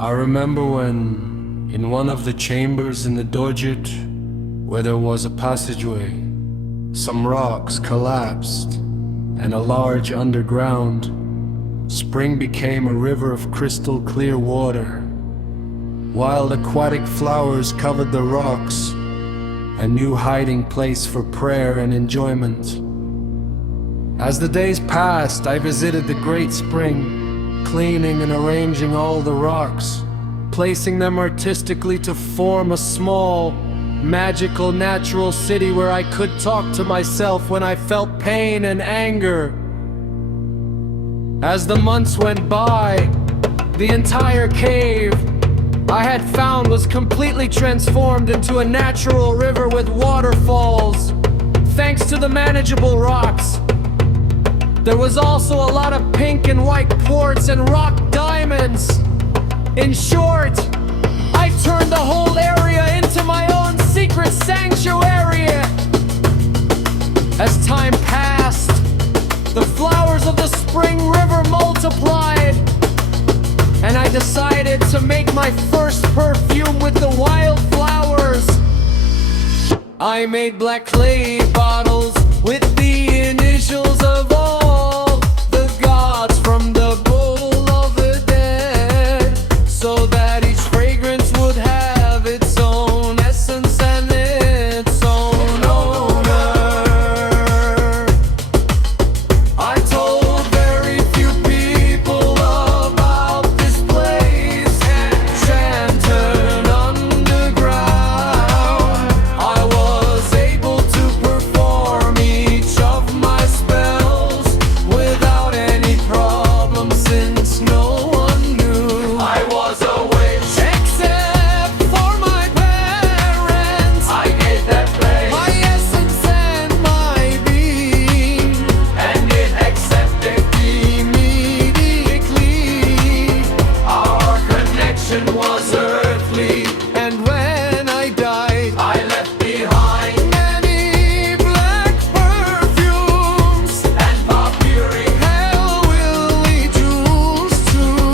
I remember when, in one of the chambers in the dojit, where there was a passageway, some rocks collapsed, and a large underground spring became a river of crystal clear water. Wild aquatic flowers covered the rocks, a new hiding place for prayer and enjoyment. As the days passed, I visited the great spring, cleaning and arranging all the rocks, placing them artistically to form a small, magical natural city where I could talk to myself when I felt pain and anger. As the months went by, the entire cave I had found was completely transformed into a natural river with waterfalls, thanks to the manageable rocks. There was also a lot of pink and white quartz and rock diamonds. In short, I turned the whole area into my own secret sanctuary. As time passed, the flowers of the spring river multiplied, and I decided to make my first perfume with the wildflowers. I made black clay bottles with the initials of all the gods from the bowl of the dead, so that each fragrance would have its own essence and its own owner. I told very few people about this place, enchanted underground. I was able to perform each of my spells without any problem, since no one knew I was a witch, except for my parents. I gave that place my essence and my being, and it accepted immediately. Our connection was earthly, and when I died, I left behind many black perfumes and papyri, hell-willy jewels too.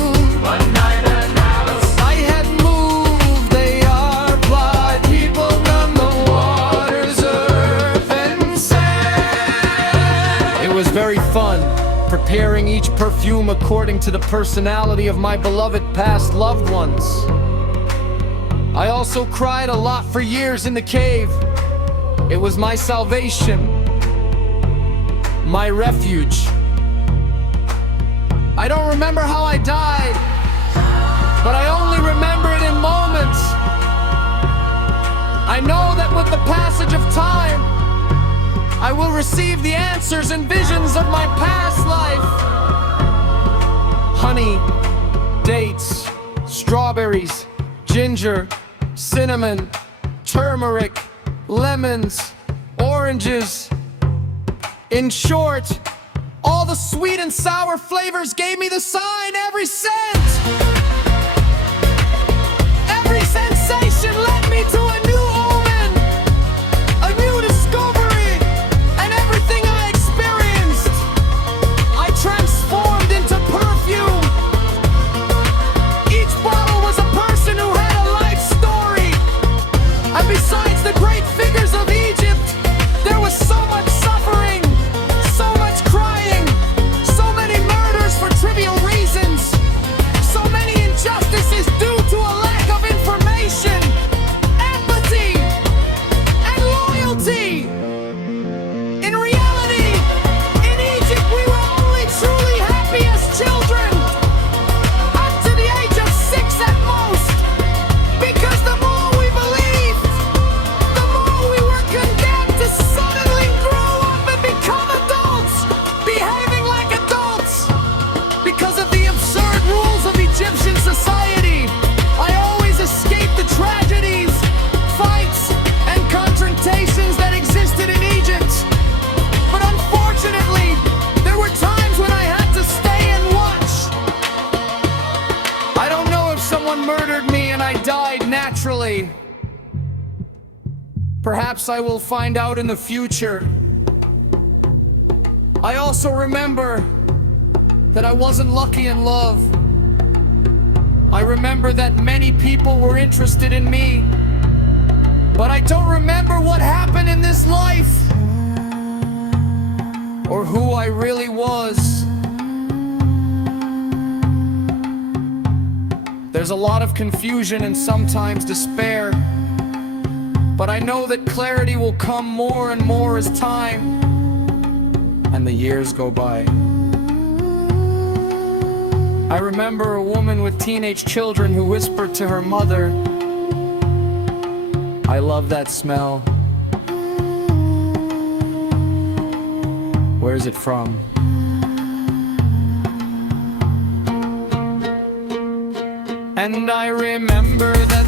One night an house I had moved, they are blood people from the waters, earth and sand. It was very fun, preparing each perfume according to the personality of my beloved past loved ones. I also cried a lot for years in the cave. It was my salvation, my refuge. I don't remember how I died, but I only remember it in moments. I know that with the passage of time, I will receive the answers and visions of my past life. Honey, dates, strawberries, ginger, cinnamon, turmeric, lemons, oranges. In short, all the sweet and sour flavors gave me the sign. Every scent, every sensation led me to a new omen, a new discovery, and everything I experienced, I transformed into perfume. Each bottle was a person who had a life story, and besides the great figures of Egypt, there was so much suffering, so much crying, so many murders for trivial reasons, so many injustices due to a lack of information, empathy, and loyalty. In reality, in Egypt, we were only truly happy as children, up to the age of 6 at most, because the more we believed, the more we were condemned to suddenly grow up and become adults, behaving like adults. Because of the absurd rules of Egyptian society, I always escaped the tragedies, fights, and confrontations that existed in Egypt. But unfortunately, there were times when I had to stay and watch. I don't know if someone murdered me and I died naturally. Perhaps I will find out in the future. I also remember that I wasn't lucky in love. I remember that many people were interested in me, but I don't remember what happened in this life, or who I really was. There's a lot of confusion and sometimes despair, but I know that clarity will come more and more as time and the years go by. I remember a woman with teenage children who whispered to her mother, "I love that smell. Where's it from?" And I remember that